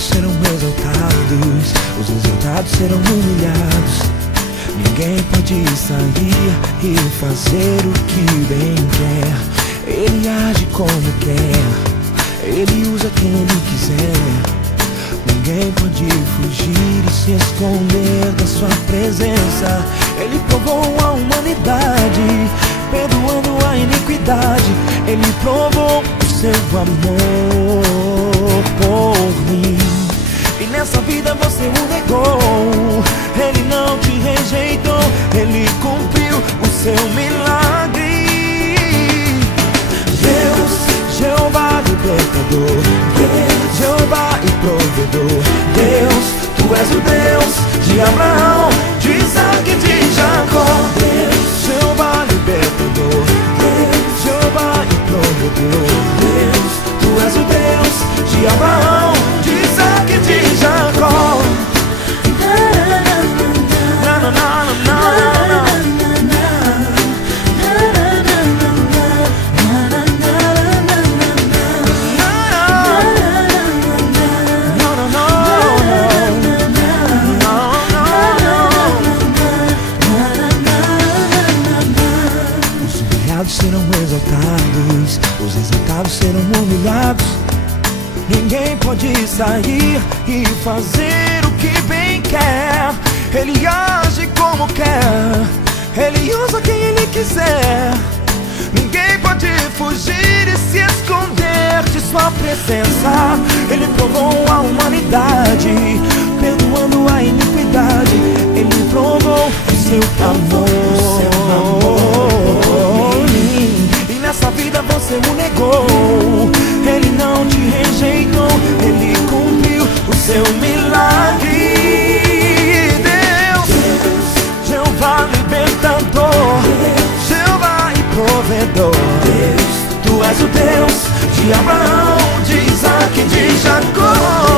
Serão exaltados, os exaltados serão humilhados. Ninguém pode sair e fazer o que bem quer. Ele age como quer, ele usa quem ele quiser. Ninguém pode fugir e se esconder da sua presença. Ele provou a humanidade, perdoando a iniquidade. Ele provou o seu amor por mim. E nessa vida você o negou, ele não te rejeitou, ele cumpriu o seu milagre. Deus, Jeová libertador, Deus, Jeová e provedor. Deus, tu és o Deus de Abraão, de Isaac e de Jacó. Deus, Jeová libertador, Deus, Jeová e provedor. Deus, tu és o Deus de Abraão, de Isaac e de Jacó. Os humilhados serão exaltados, os exaltados serão humilhados. Ninguém pode sair e fazer o que bem quer. Ele age como quer, ele usa quem ele quiser. Ninguém pode fugir e se esconder de sua presença. Ele provou a humanidade, perdoando a iniquidade. Ele provou o seu amor. E nessa vida você o negou, ele não te rejeitou, ele cumpriu o seu milagre. Deus, Jeová libertador, Jeová e provedor. Deus, tu és o Deus de Abraão, de Isaac e de Jacó.